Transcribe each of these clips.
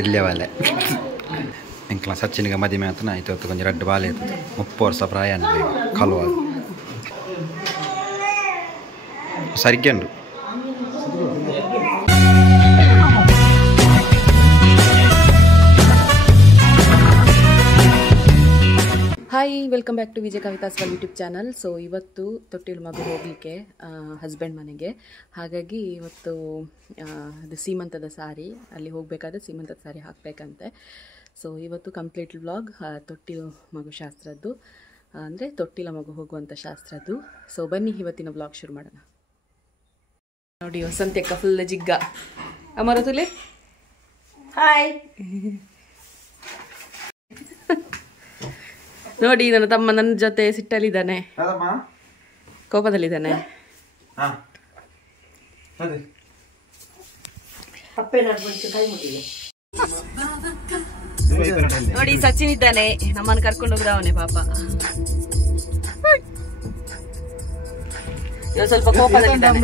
ಇಲ್ಲೇ ವಾಲೆ ಇಂಕ್ಲ ಸಚಿನ್ಗೆ ಮದುವೆ ಅಂತ ಆಯ್ತು ಹೊತ್ತು ಕೊಂಚ ರೆಡ್ ಬಾಲೆ ಇರ್ತದೆ 30 ವರ್ಷ ಪ್ರಾಯ ಕಲುವ ಸರಿಗೆಂಡು hi welcome back to Vijaya Kavitha's YouTube channel. So ಇವತ್ತು ತೊಟ್ಟಿಲು ಮಗು ಹೋಗಲಿಕ್ಕೆ ಹಸ್ಬೆಂಡ್ ಮನೆಗೆ, ಹಾಗಾಗಿ ಇವತ್ತು ಅದು ಸೀಮಂತದ ಸಾರಿ, ಅಲ್ಲಿ ಹೋಗಬೇಕಾದ್ರೆ ಸೀಮಂತದ ಸಾರಿ ಹಾಕಬೇಕಂತೆ. ಸೊ ಇವತ್ತು ಕಂಪ್ಲೀಟ್ ವ್ಲಾಗ್ ತೊಟ್ಟಿಲು ಮಗು ಶಾಸ್ತ್ರದ್ದು, ಅಂದರೆ ತೊಟ್ಟಿಲ ಮಗು ಹೋಗುವಂಥ ಶಾಸ್ತ್ರದ್ದು. ಸೊ ಬನ್ನಿ ಇವತ್ತಿನ ವ್ಲಾಗ್ ಶುರು ಮಾಡೋಣ. ನೋಡಿ ವಸಂತಕ್ಕ ಫುಲ್ ಜಿಗ್ಗ ಅಮರತುಲೆ. ಹಾಯ್ ನೋಡಿ ನನ್ನ ತಮ್ಮ ನನ್ನ ಜೊತೆ ಸಿಟ್ಟಲ್ಲಿದ್ದಾನೆ, ಕೋಪದಲ್ಲಿದ್ದಾನೆ. ನೋಡಿ ಸಚಿನ್ ಇದ್ದಾನೆ, ನಮ್ಮನ್ನು ಕರ್ಕೊಂಡು ಹೋಗ್ದವನೇ ಪಾಪ. ಇವ ಸ್ವಲ್ಪ ಕೋಪದಲ್ಲಿದ್ದಾನೆ.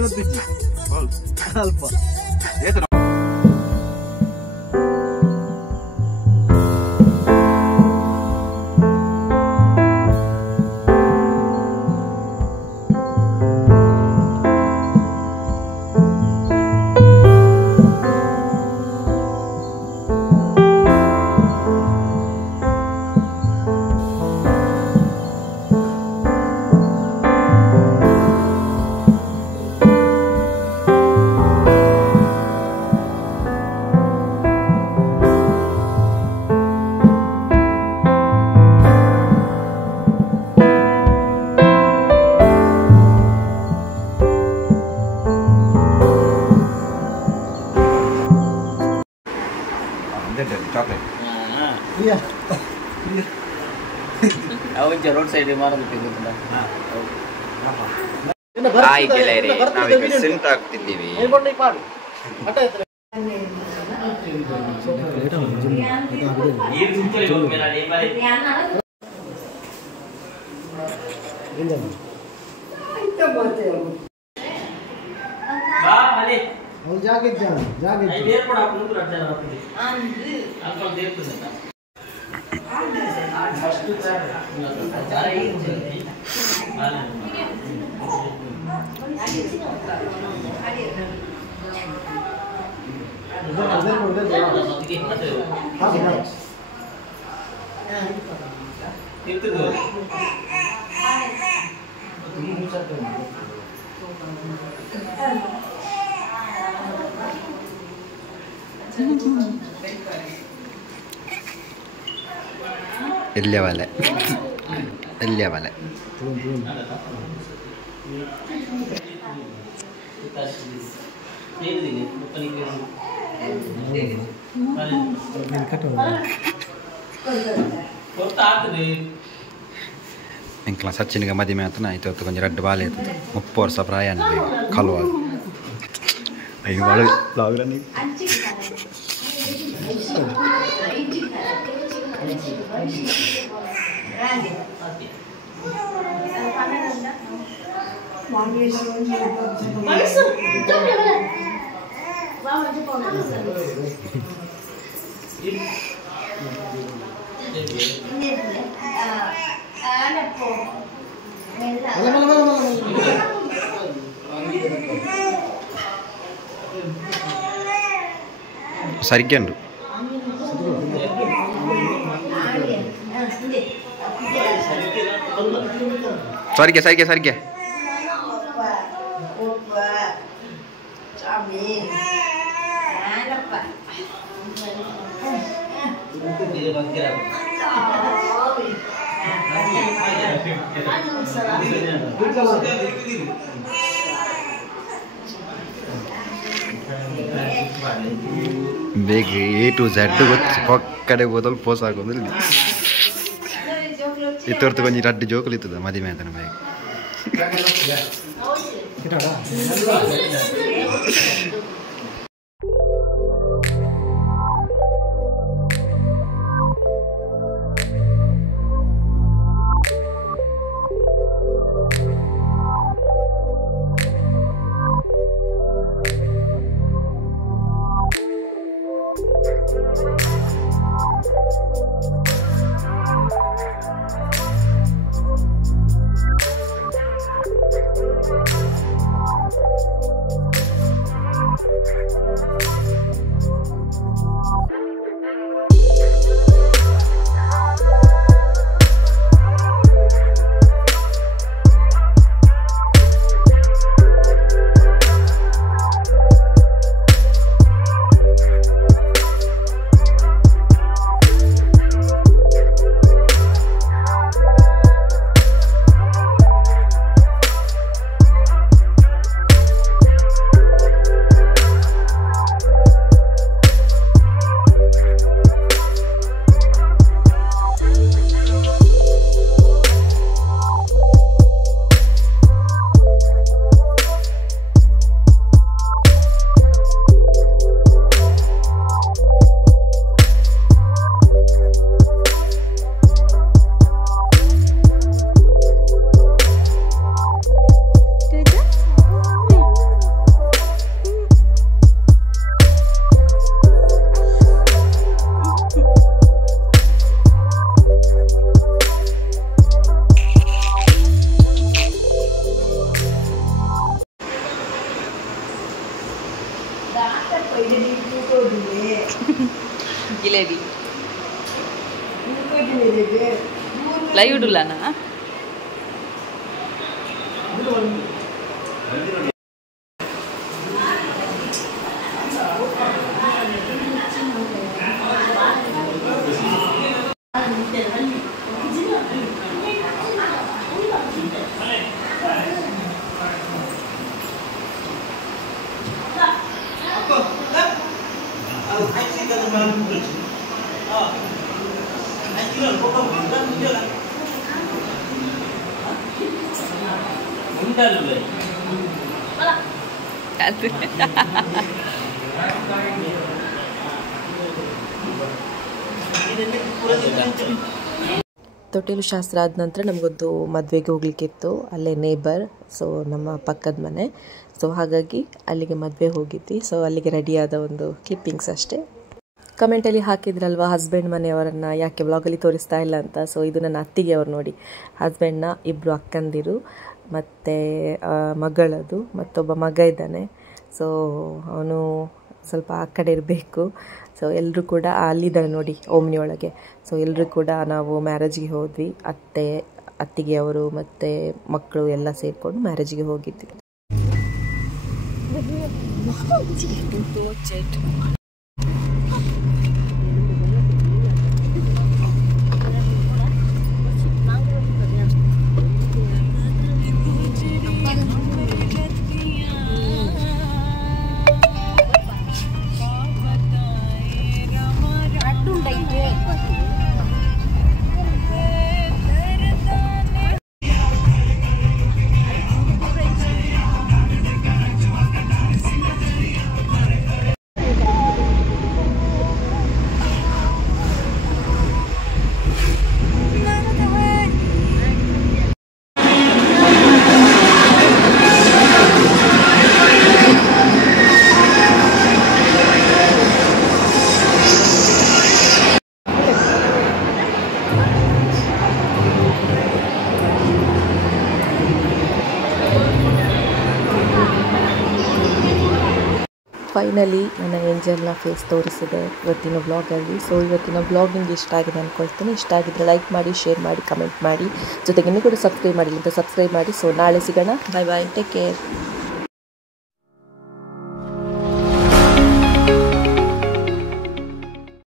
Road side ಸಿಂಟ್ ಆಗ್ತಿದ್ದೀವಿ. ಇಲ್ಲೇ ವಾಲೆ ಇಲ್ಲೇ ವಾಲೆ ಇಂಕ್ಲ ಸಚಿನ್ಗೆ ಮದುವೆ ಅಂತ ಆಯ್ತು ಹೊತ್ತು ಕೊಂಚ ರೆಡ್ ಬಾಲೆ ಇರ್ತದೆ 30 ವರ್ಷ ಪ್ರಾಯ ಕಲುವ ಸರಿಗೆಂಡು ಸರಿಗೆ ಸರಿಗೆ ಸರಿಗೆ ಬೇಗ A to Z ಗೊತ್ತು ಪಕ್ಕಡೆ ಬೋದಲ್ ಪೋಸ್ ಆಗೋದಿಲ್ಲ. ಇತ್ತೊರ್ತು ಕೊಂಚ ರಡ್ಡು ಜೋಕುಲು ಇರ್ತದೆ ಮದುವೆ ಅಂತ ಬೇಗ. ಜಿಲೇಬಿ ಲೈವ್ ಇಡಲಾನಾ ತೊಟ್ಟಿಲು ಶಾಸ್ತ್ರ ಆದ ನಂತರ ನಮಗೊಂದು ಮದುವೆಗೆ ಹೋಗ್ಲಿಕ್ಕಿತ್ತು, ಅಲ್ಲೇ ನೇಬರ್, ಸೊ ನಮ್ಮ ಪಕ್ಕದ ಮನೆ. ಸೊ ಹಾಗಾಗಿ ಅಲ್ಲಿಗೆ ಮದುವೆ ಹೋಗಿದ್ವಿ. ಸೊ ಅಲ್ಲಿಗೆ ರೆಡಿಯಾದ ಒಂದು ಕ್ಲಿಪ್ಪಿಂಗ್ಸ್ ಅಷ್ಟೇ. ಕಮೆಂಟಲ್ಲಿ ಹಾಕಿದ್ರಲ್ವ ಹಸ್ಬೆಂಡ್ ಮನೆಯವರನ್ನು ಯಾಕೆ ವ್ಲಾಗಲ್ಲಿ ತೋರಿಸ್ತಾ ಇಲ್ಲ ಅಂತ. ಸೊ ಇದು ನನ್ನ ಅತ್ತಿಗೆ ಅವ್ರು ನೋಡಿ, ಹಸ್ಬೆಂಡ್ನ ಇಬ್ಬರು ಅಕ್ಕಂದಿರು ಮತ್ತು ಮಗಳದು, ಮತ್ತೊಬ್ಬ ಮಗ ಇದ್ದಾನೆ. ಸೊ ಅವನು ಸ್ವಲ್ಪ ಆ ಕಡೆ ಇರಬೇಕು. ಸೊ ಎಲ್ಲರೂ ಕೂಡ ಅಲ್ಲಿದ್ದಾನೆ ನೋಡಿ ಓಮ್ನಿ ಒಳಗೆ. ಸೊ ಎಲ್ಲರೂ ಕೂಡ ನಾವು ಮ್ಯಾರೇಜ್ಗೆ ಹೋದ್ವಿ, ಅತ್ತಿಗೆ ಅವರು ಮತ್ತು ಮಕ್ಕಳು ಎಲ್ಲ ಸೇರಿಕೊಂಡು ಮ್ಯಾರೇಜ್ಗೆ ಹೋಗಿದ್ವಿ. ಫೈನಲಿ ನನ್ನ ಏಂಜಲ್ನ ಫೇಸ್ ತೋರಿಸಿದೆ ಇವತ್ತಿನ ಬ್ಲಾಗಲ್ಲಿ. ಸೊ ಇವತ್ತಿನ ಬ್ಲಾಗ್ ನಿಮಗೆ ಇಷ್ಟ ಆಗಿದೆ ಅಂದ್ಕೊಳ್ತೀನಿ. ಇಷ್ಟ ಆಗಿದ್ರೆ ಲೈಕ್ ಮಾಡಿ, ಶೇರ್ ಮಾಡಿ, ಕಮೆಂಟ್ ಮಾಡಿ, ಜೊತೆಗೆ ಇನ್ನೂ ಕೂಡ ಸಬ್ಸ್ಕ್ರೈಬ್ ಮಾಡಿಲ್ಲ ಅಂತ ಸಬ್ಸ್ಕ್ರೈಬ್ ಮಾಡಿ. ಸೊ ನಾಳೆ ಸಿಗೋಣ. ಬಾಯ್ ಬಾಯ್, ಟೇಕ್ ಕೇರ್.